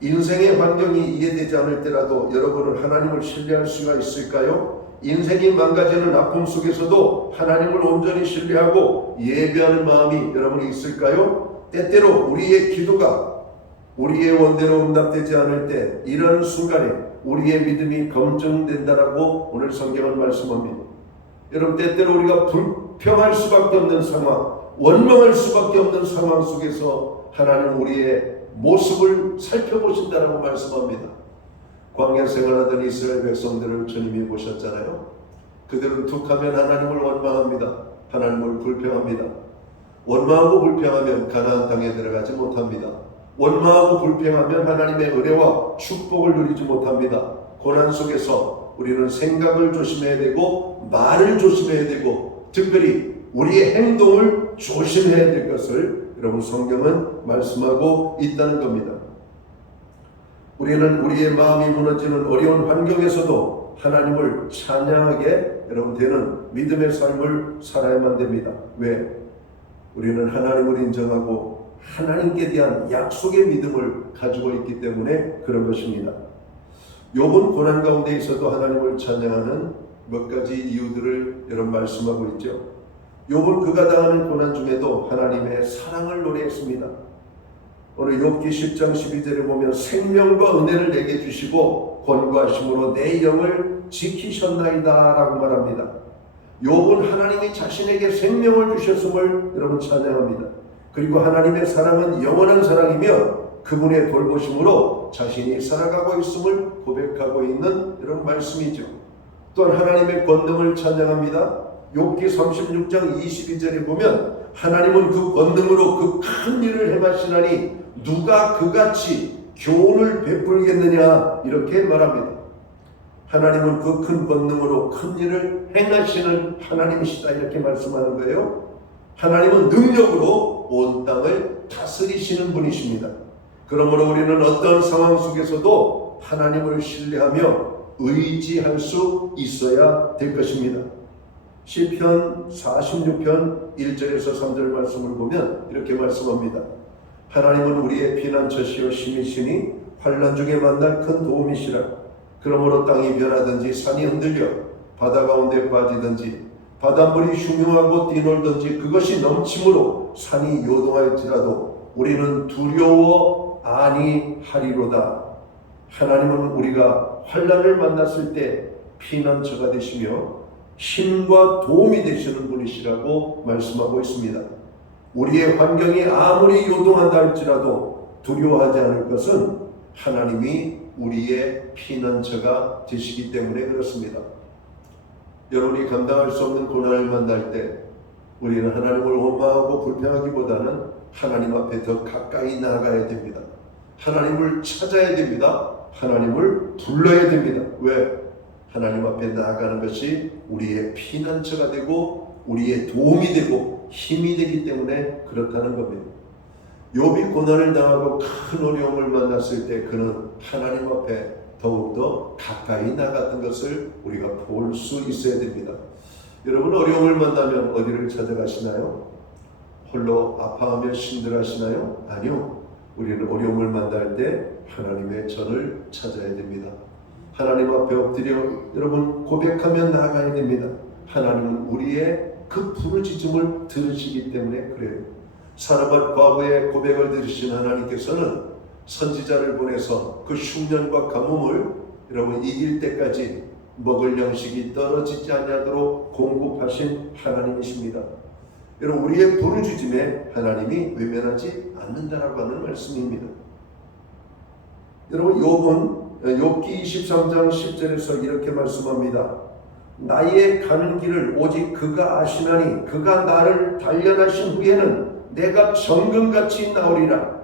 인생의 환경이 이해되지 않을 때라도 여러분은 하나님을 신뢰할 수가 있을까요? 인생이 망가지는 아픔 속에서도 하나님을 온전히 신뢰하고 예배하는 마음이 여러분이 있을까요? 때때로 우리의 기도가 우리의 원대로 응답되지 않을 때 이런 순간에 우리의 믿음이 검증된다라고 오늘 성경은 말씀합니다. 여러분, 때때로 우리가 불평할 수밖에 없는 상황, 원망할 수밖에 없는 상황 속에서 하나님 우리의 모습을 살펴보신다라고 말씀합니다. 광야 생활하던 이스라엘 백성들을 주님이 보셨잖아요. 그들은 툭하면 하나님을 원망합니다. 하나님을 불평합니다. 원망하고 불평하면 가나안 땅에 들어가지 못합니다. 원망하고 불평하면 하나님의 은혜와 축복을 누리지 못합니다. 고난 속에서 우리는 생각을 조심해야 되고 말을 조심해야 되고 특별히 우리의 행동을 조심해야 될 것을 여러분 성경은 말씀하고 있다는 겁니다. 우리는 우리의 마음이 무너지는 어려운 환경에서도 하나님을 찬양하게 여러분 되는 믿음의 삶을 살아야만 됩니다. 왜? 우리는 하나님을 인정하고 하나님께 대한 약속의 믿음을 가지고 있기 때문에 그런 것입니다. 욥은 고난 가운데 있어도 하나님을 찬양하는 몇 가지 이유들을 여러분 말씀하고 있죠. 욥은 그가 당하는 고난 중에도 하나님의 사랑을 노래했습니다. 오늘 욥기 10장 12절에 보면 생명과 은혜를 내게 주시고 권고하심으로 내 영을 지키셨나이다 라고 말합니다. 욥은 하나님이 자신에게 생명을 주셨음을 여러분 찬양합니다. 그리고 하나님의 사랑은 영원한 사랑이며 그분의 돌보심으로 자신이 살아가고 있음을 고백하고 있는 이런 말씀이죠. 또한 하나님의 권능을 찬양합니다. 욥기 36장 22절에 보면 하나님은 그 권능으로 그 큰 일을 행하시나니 누가 그같이 교훈을 베풀겠느냐 이렇게 말합니다. 하나님은 그 큰 권능으로 큰 일을 행하시는 하나님이시다 이렇게 말씀하는 거예요. 하나님은 능력으로 온 땅을 다스리시는 분이십니다. 그러므로 우리는 어떤 상황 속에서도 하나님을 신뢰하며 의지할 수 있어야 될 것입니다. 시편 46편 1절에서 3절 말씀을 보면 이렇게 말씀합니다. 하나님은 우리의 피난처시요 힘이시니 환난 중에 만날 큰 도움이시라. 그러므로 땅이 변하든지 산이 흔들려 바다 가운데 빠지든지 바닷물이 흉흉하고 뛰놀든지 그것이 넘침으로 산이 요동할지라도 우리는 두려워 아니하리로다. 하나님은 우리가 환난을 만났을 때 피난처가 되시며 힘과 도움이 되시는 분이시라고 말씀하고 있습니다. 우리의 환경이 아무리 요동한다 할지라도 두려워하지 않을 것은 하나님이 우리의 피난처가 되시기 때문에 그렇습니다. 여러분이 감당할 수 없는 고난을 만날 때 우리는 하나님을 원망하고 불평하기보다는 하나님 앞에 더 가까이 나아가야 됩니다. 하나님을 찾아야 됩니다. 하나님을 불러야 됩니다. 왜? 하나님 앞에 나아가는 것이 우리의 피난처가 되고 우리의 도움이 되고 힘이 되기 때문에 그렇다는 겁니다. 욥이 고난을 당하고 큰 어려움을 만났을 때 그는 하나님 앞에 더욱더 가까이 나갔던 것을 우리가 볼 수 있어야 됩니다. 여러분 어려움을 만나면 어디를 찾아가시나요? 홀로 아파하며 신들하시나요? 아니요. 우리는 어려움을 만날 때 하나님의 전을 찾아야 됩니다. 하나님 앞에 엎드려 여러분 고백하며 나아가야 됩니다. 하나님은 우리의 그 부르짖음을 들으시기 때문에 그래요. 사르밧 과부의 고백을 들으신 하나님께서는 선지자를 보내서 그 흉년과 가뭄을 여러분 이길 때까지 먹을 양식이 떨어지지 아니하도록 공급하신 하나님이십니다. 여러분 우리의 부르짖음에 하나님이 외면하지 않는다라고 하는 말씀입니다. 여러분 욥은 욥기 23장 10절에서 이렇게 말씀합니다. 나의 가는 길을 오직 그가 아시나니 그가 나를 단련하신 후에는 내가 정금같이 나오리라.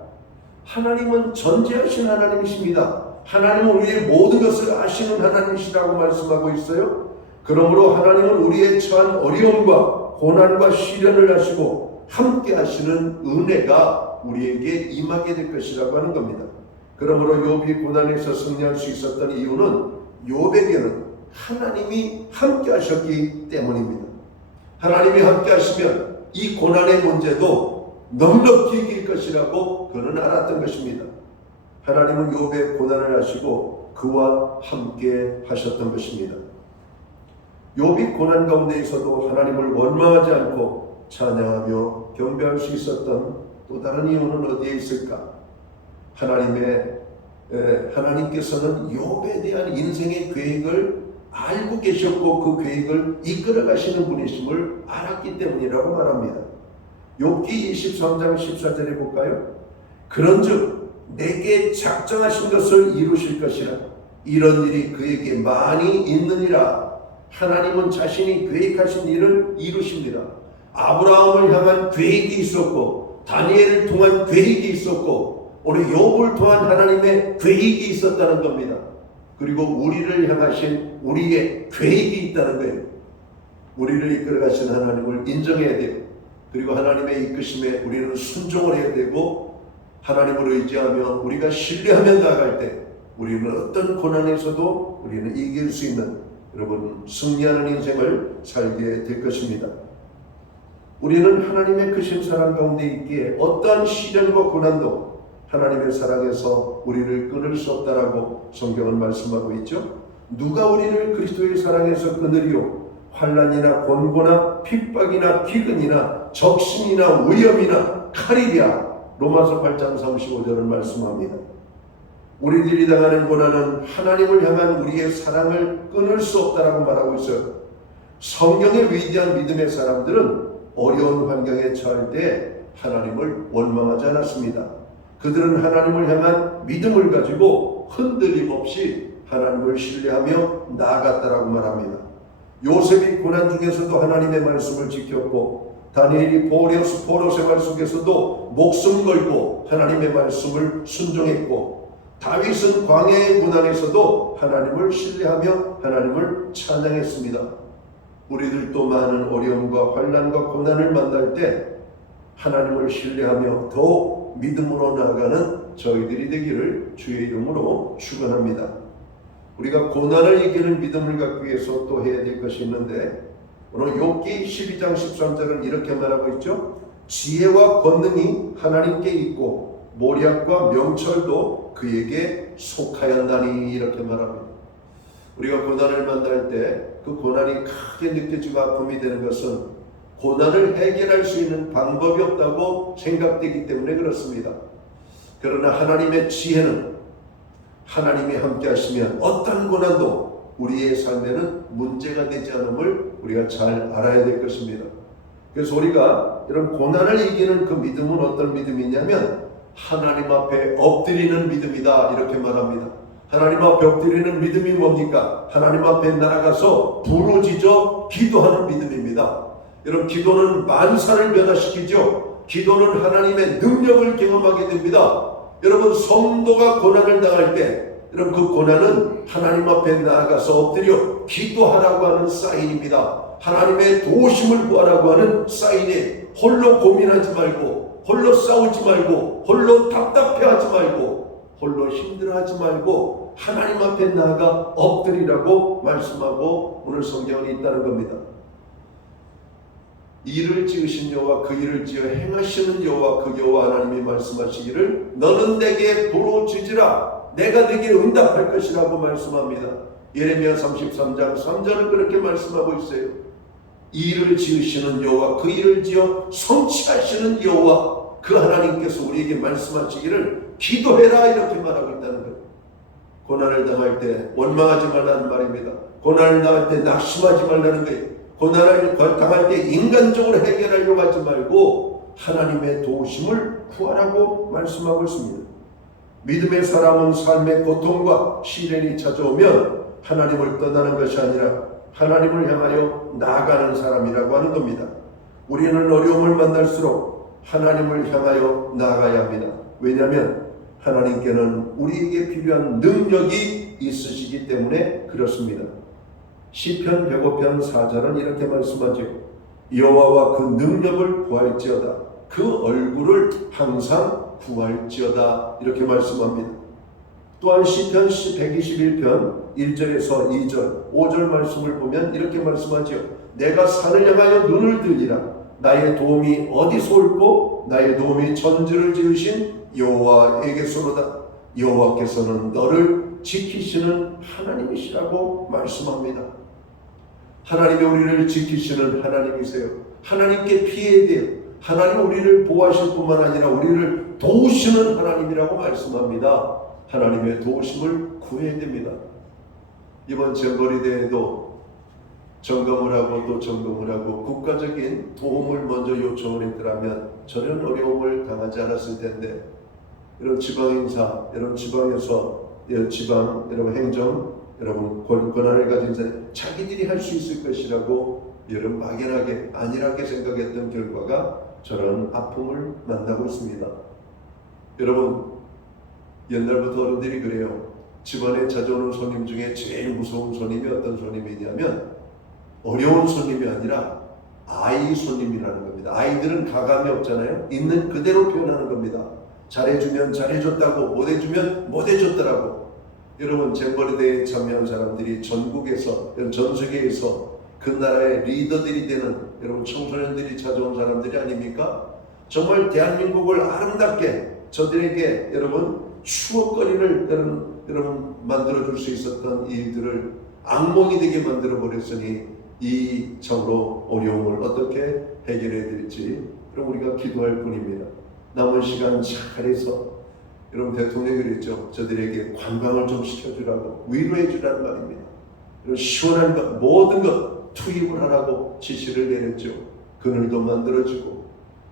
하나님은 전지하신 하나님이십니다. 하나님은 우리의 모든 것을 아시는 하나님이시라고 말씀하고 있어요. 그러므로 하나님은 우리의 처한 어려움과 고난과 시련을 하시고 함께 하시는 은혜가 우리에게 임하게 될 것이라고 하는 겁니다. 그러므로 욥이 고난에서 승리할 수 있었던 이유는 욥에게는 하나님이 함께 하셨기 때문입니다. 하나님이 함께 하시면 이 고난의 문제도 넉넉히 이길 것이라고 그는 알았던 것입니다. 하나님은 욥의 고난을 하시고 그와 함께 하셨던 것입니다. 욥이 고난 가운데에서도 하나님을 원망하지 않고 찬양하며 경배할 수 있었던 또 다른 이유는 어디에 있을까? 하나님께서는 욥에 대한 인생의 계획을 알고 계셨고 그 계획을 이끌어 가시는 분이심을 알았기 때문이라고 말합니다. 욥기 23장 14절에 볼까요? 그런즉 내게 작정하신 것을 이루실 것이라. 이런 일이 그에게 많이 있느니라. 하나님은 자신이 계획하신 일을 이루십니다. 아브라함을 향한 계획이 있었고 다니엘을 통한 계획이 있었고 우리 욥을 통한 하나님의 계획이 있었다는 겁니다. 그리고 우리를 향하신 우리의 계획이 있다는 거예요. 우리를 이끌어 가신 하나님을 인정해야 돼요. 그리고 하나님의 이끄심에 우리는 순종을 해야 되고 하나님을 의지하며 우리가 신뢰하며 나아갈 때 우리는 어떤 고난에서도 우리는 이길 수 있는 여러분 승리하는 인생을 살게 될 것입니다. 우리는 하나님의 크신 사랑 가운데 있기에 어떠한 시련과 고난도 하나님의 사랑에서 우리를 끊을 수 없다라고 성경은 말씀하고 있죠. 누가 우리를 그리스도의 사랑에서 끊으리요? 환난이나 곤고나 핍박이나 기근이나 적신이나 위험이나 칼이랴. 로마서 8장 35절을 말씀합니다. 우리들이 당하는 고난은 하나님을 향한 우리의 사랑을 끊을 수 없다라고 말하고 있어요. 성경의 위대한 믿음의 사람들은 어려운 환경에 처할 때 하나님을 원망하지 않았습니다. 그들은 하나님을 향한 믿음을 가지고 흔들림 없이 하나님을 신뢰하며 나아갔다라고 말합니다. 요셉이 고난 중에서도 하나님의 말씀을 지켰고 다니엘이 포로 생활 속에서도 목숨 걸고 하나님의 말씀을 순종했고 다윗은 광야의 고난에서도 하나님을 신뢰하며 하나님을 찬양했습니다. 우리들도 많은 어려움과 환난과 고난을 만날 때 하나님을 신뢰하며 더욱 믿음으로 나아가는 저희들이 되기를 주의 이름으로 축원합니다. 우리가 고난을 이기는 믿음을 갖기 위해서 또 해야 될 것이 있는데 오늘 욥기 12장 13절은 이렇게 말하고 있죠. 지혜와 권능이 하나님께 있고 모략과 명철도 그에게 속하였나니 이렇게 말합니다. 우리가 고난을 만날 때 그 고난이 크게 느껴지고 아픔이 되는 것은 고난을 해결할 수 있는 방법이 없다고 생각되기 때문에 그렇습니다. 그러나 하나님의 지혜는 하나님이 함께 하시면 어떤 고난도 우리의 삶에는 문제가 되지 않음을 우리가 잘 알아야 될 것입니다. 그래서 우리가 이런 고난을 이기는 그 믿음은 어떤 믿음이냐면 하나님 앞에 엎드리는 믿음이다 이렇게 말합니다. 하나님 앞에 엎드리는 믿음이 뭡니까? 하나님 앞에 나아가서 부르짖어 기도하는 믿음입니다. 여러분 기도는 만사를 변화시키죠. 기도는 하나님의 능력을 경험하게 됩니다. 여러분 성도가 고난을 당할 때 여러분 그 고난은 하나님 앞에 나아가서 엎드려 기도하라고 하는 사인입니다. 하나님의 도우심을 구하라고 하는 사인에 홀로 고민하지 말고 홀로 싸우지 말고 홀로 답답해하지 말고 홀로 힘들어하지 말고 하나님 앞에 나아가 엎드리라고 말씀하고 오늘 성경에 있다는 겁니다. 이를 지으신 여호와 그 일을 지어 행하시는 여호와 그 여호와 하나님이 말씀하시기를 너는 내게 부르짖으라 내가 네게 응답할 것이라고 말씀합니다. 예레미야 33장 3절은 그렇게 말씀하고 있어요. 이를 지으시는 여호와 그 일을 지어 성취하시는 여호와 그 하나님께서 우리에게 말씀하시기를 기도해라 이렇게 말하고 있다는 거예요. 고난을 당할 때 원망하지 말라는 말입니다. 고난을 당할 때 낙심하지 말라는 거예요. 고난을 당할 때 인간적으로 해결하려고 하지 말고 하나님의 도우심을 구하라고 말씀하고 있습니다. 믿음의 사람은 삶의 고통과 시련이 찾아오면 하나님을 떠나는 것이 아니라 하나님을 향하여 나아가는 사람이라고 하는 겁니다. 우리는 어려움을 만날수록 하나님을 향하여 나아가야 합니다. 왜냐하면 하나님께는 우리에게 필요한 능력이 있으시기 때문에 그렇습니다. 시편 105편 4절은 이렇게 말씀하죠. 여호와와 그 능력을 구할지어다. 그 얼굴을 항상 구할지어다. 이렇게 말씀합니다. 또한 시편 121편 1절에서 2절, 5절 말씀을 보면 이렇게 말씀하죠. 내가 산을 향하여 눈을 들리라. 나의 도움이 어디서 올고 나의 도움이 천지를 지으신 여호와에게서로다. 여호와께서는 너를 지키시는 하나님이시라고 말씀합니다. 하나님이 우리를 지키시는 하나님이세요. 하나님께 피해야 돼요. 하나님 우리를 보호하실 뿐만 아니라 우리를 도우시는 하나님이라고 말씀합니다. 하나님의 도우심을 구해야 됩니다. 이번 정거리대회도 점검을 하고 또 점검을 하고 국가적인 도움을 먼저 요청을 했더라면 저런 어려움을 당하지 않았을 텐데, 이런 지방행사, 이런 지방에서 지방 여러분 행정 여러분 권한을 가진 자들 자기들이 할 수 있을 것이라고 여러분 막연하게 안일하게 생각했던 결과가 저런 아픔을 만나고 있습니다. 여러분 옛날부터 어른들이 그래요. 집안에 찾아오는 손님 중에 제일 무서운 손님이 어떤 손님이냐면 어려운 손님이 아니라 아이 손님이라는 겁니다. 아이들은 가감이 없잖아요. 있는 그대로 표현하는 겁니다. 잘해주면 잘해줬다고, 못해주면 못해줬더라고. 여러분 잼버리대회에 참여한 사람들이 전국에서, 전 세계에서 그 나라의 리더들이 되는 여러분 청소년들이 찾아온 사람들이 아닙니까? 정말 대한민국을 아름답게 저들에게 여러분 추억거리를 여러분 만들어줄 수 있었던 일들을 악몽이 되게 만들어 버렸으니 이 참으로 어려움을 어떻게 해결해야 될지 그럼 우리가 기도할 뿐입니다. 남은 시간 잘해서 여러분 대통령이 그랬죠. 저들에게 관광을 좀 시켜주라고, 위로해 주라는 말입니다. 그리고 시원한 것 모든 것 투입을 하라고 지시를 내렸죠. 그늘도 만들어주고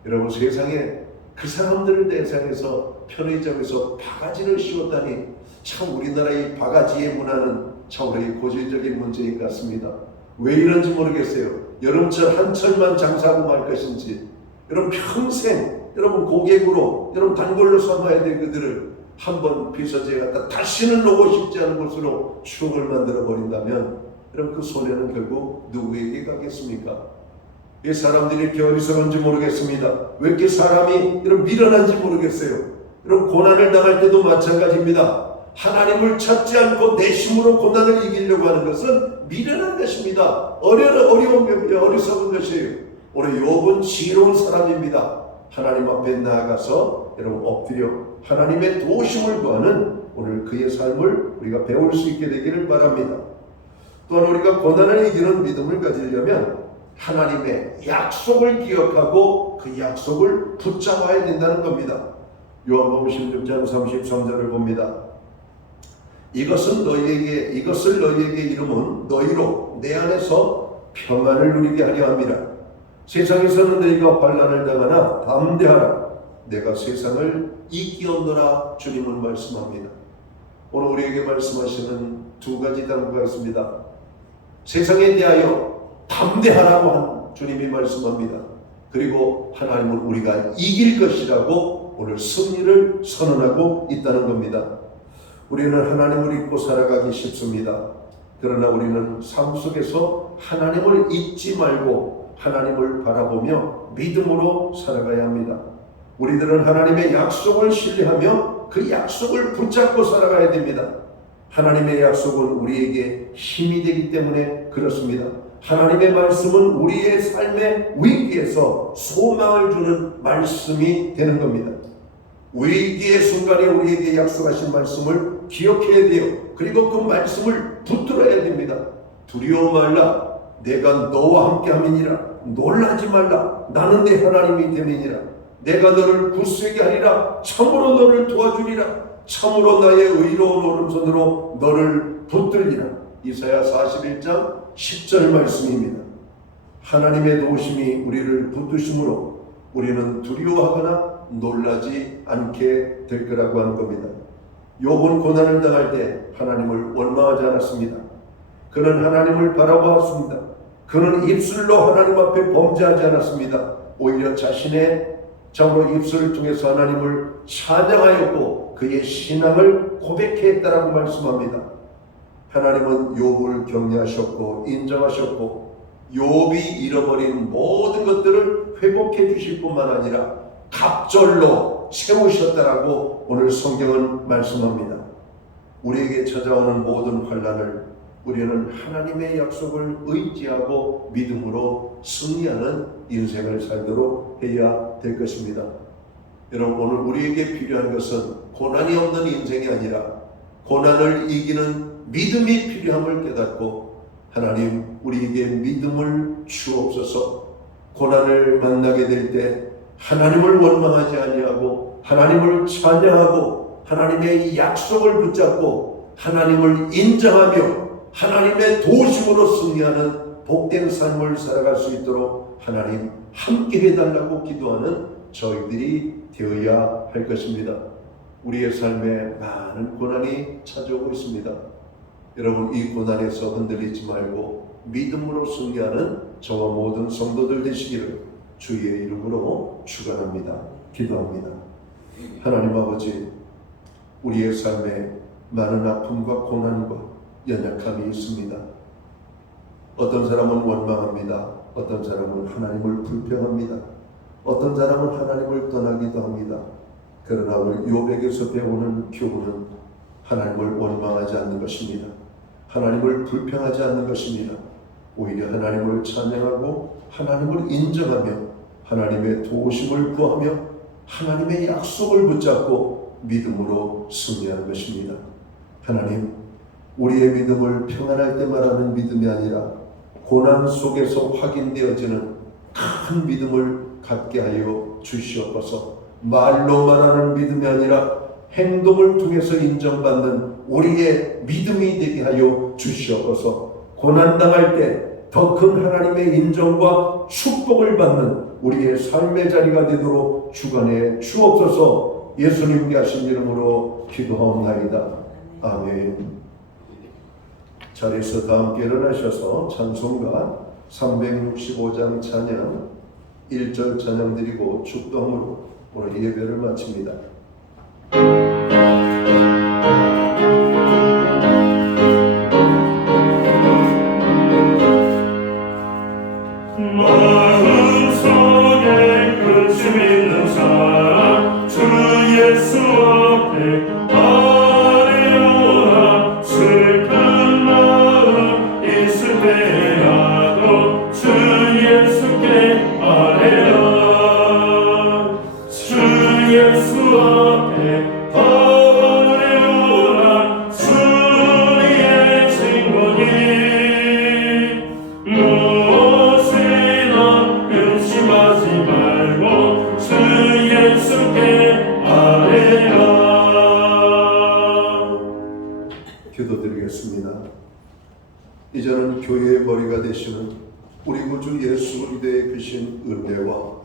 여러분 세상에 그 사람들을 대상해서 편의점에서 바가지를 씌웠다니 참 우리나라의 바가지의 문화는 참으로 고질적인 문제인 것 같습니다. 왜 이런지 모르겠어요. 여름철 한철만 장사하고 말 것인지 여러분 평생 여러분 고객으로 여러분 단골로 삼아야 될 그들을 한번 비서지에 갖다 다시는 오고 싶지 않은 곳으로 추억을 만들어 버린다면 여러분 그 손해는 결국 누구에게 가겠습니까? 이 사람들이 이렇게 어리석은지 모르겠습니다. 왜 이렇게 사람이 여러분 미련한지 모르겠어요. 여러분 고난을 당할 때도 마찬가지입니다. 하나님을 찾지 않고 내 힘으로 고난을 이기려고 하는 것은 미련한 것입니다. 어리석은 것이에요. 오늘 욥은 지혜로운 사람입니다. 하나님 앞에 나아가서 여러분 엎드려 하나님의 도우심을 구하는 오늘 그의 삶을 우리가 배울 수 있게 되기를 바랍니다. 또한 우리가 고난을 이기는 믿음을 가지려면 하나님의 약속을 기억하고 그 약속을 붙잡아야 된다는 겁니다. 요한복음 16장 33절을 봅니다. 이것을 너희에게 이름은 너희로 내 안에서 평안을 누리게 하려 함이라. 세상에서는 너희가 환난을 당하나 담대하라. 내가 세상을 이기었노라. 주님은 말씀합니다. 오늘 우리에게 말씀하시는 두 가지 당부가 있습니다. 세상에 대하여 담대하라고 한 주님이 말씀합니다. 그리고 하나님은 우리가 이길 것이라고 오늘 승리를 선언하고 있다는 겁니다. 우리는 하나님을 잊고 살아가기 쉽습니다. 그러나 우리는 삶 속에서 하나님을 잊지 말고 하나님을 바라보며 믿음으로 살아가야 합니다. 우리들은 하나님의 약속을 신뢰하며 그 약속을 붙잡고 살아가야 됩니다. 하나님의 약속은 우리에게 힘이 되기 때문에 그렇습니다. 하나님의 말씀은 우리의 삶의 위기에서 소망을 주는 말씀이 되는 겁니다. 위기의 순간에 우리에게 약속하신 말씀을 기억해야 돼요. 그리고 그 말씀을 붙들어야 됩니다. 두려워 말라. 내가 너와 함께 함이니라. 놀라지 말라. 나는 내 하나님이 됨이니라. 내가 너를 굳세게 하리라. 참으로 너를 도와주리라. 참으로 나의 의로운 오른손으로 너를 붙들리라. 이사야 41장 10절 말씀입니다. 하나님의 도우심이 우리를 붙드심으로 우리는 두려워하거나 놀라지 않게 될 거라고 하는 겁니다. 욥은 고난을 당할 때 하나님을 원망하지 않았습니다. 그는 하나님을 바라보았습니다. 그는 입술로 하나님 앞에 범죄하지 않았습니다. 오히려 자신의 참으로 입술을 통해서 하나님을 찬양하였고 그의 신앙을 고백했다라고 말씀합니다. 하나님은 욥을 격려하셨고 인정하셨고 욥이 잃어버린 모든 것들을 회복해 주실 뿐만 아니라 갑절로 세우셨다라고 오늘 성경은 말씀합니다. 우리에게 찾아오는 모든 환난을 우리는 하나님의 약속을 의지하고 믿음으로 승리하는 인생을 살도록 해야 될 것입니다. 여러분, 오늘 우리에게 필요한 것은 고난이 없는 인생이 아니라 고난을 이기는 믿음이 필요함을 깨닫고 하나님 우리에게 믿음을 주옵소서. 고난을 만나게 될 때 하나님을 원망하지 아니하고 하나님을 찬양하고 하나님의 약속을 붙잡고 하나님을 인정하며 하나님의 도심으로 승리하는 복된 삶을 살아갈 수 있도록 하나님 함께 해달라고 기도하는 저희들이 되어야 할 것입니다. 우리의 삶에 많은 고난이 찾아오고 있습니다. 여러분, 이 고난에서 흔들리지 말고 믿음으로 승리하는 저와 모든 성도들 되시기를 주의 이름으로 축원합니다. 기도합니다. 하나님 아버지, 우리의 삶에 많은 아픔과 고난과 연약함이 있습니다. 어떤 사람은 원망합니다. 어떤 사람은 하나님을 불평합니다. 어떤 사람은 하나님을 떠나기도 합니다. 그러나 우리 욥에게서 배우는 교훈은 하나님을 원망하지 않는 것입니다. 하나님을 불평하지 않는 것입니다. 오히려 하나님을 찬양하고 하나님을 인정하며 하나님의 도우심을 구하며 하나님의 약속을 붙잡고 믿음으로 승리하는 것입니다. 하나님, 우리의 믿음을 평안할 때 말하는 믿음이 아니라 고난 속에서 확인되어지는 큰 믿음을 갖게 하여 주시옵소서. 말로 말하는 믿음이 아니라 행동을 통해서 인정받는 우리의 믿음이 되게 하여 주시옵소서. 고난당할 때 더 큰 하나님의 인정과 축복을 받는 우리의 삶의 자리가 되도록 주관해 주옵소서. 예수님께 하신 이름으로 기도하옵나이다. 아멘. 자리에서 다 함께 일어나셔서 찬송가 365장 찬양 1절 찬양 드리고 축도함으로 오늘 예배를 마칩니다. 마음속에 근심 있는 사람 주 예수 앞에 아뢰어라. 슬픈 마음 있을 때라도 주 예수께 아뢰라. 주 예수 앞에 아뢰어라. 주의 친구니 무엇이나 근심하지 말고 주 예수께 아뢰라. 기도드리겠습니다. 이제는 교회의 머리가 되시는 우리 구주 예수 그리스도의 크신 은혜와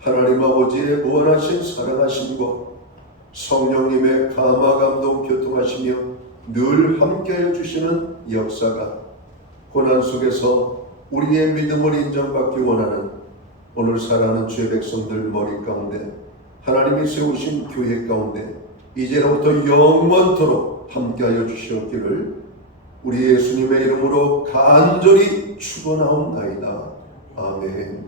하나님 아버지의 무한하신 사랑하심과 성령님의 감화 감동 교통하시며 늘 함께하여 주시는 역사가 고난 속에서 우리의 믿음을 인정받기 원하는 오늘 살아가는 주의 백성들 머리 가운데 하나님이 세우신 교회 가운데 이제로부터 영원토록 함께하여 주시옵기를 우리 예수님의 이름으로 간절히 축원하옵나이다. 아멘.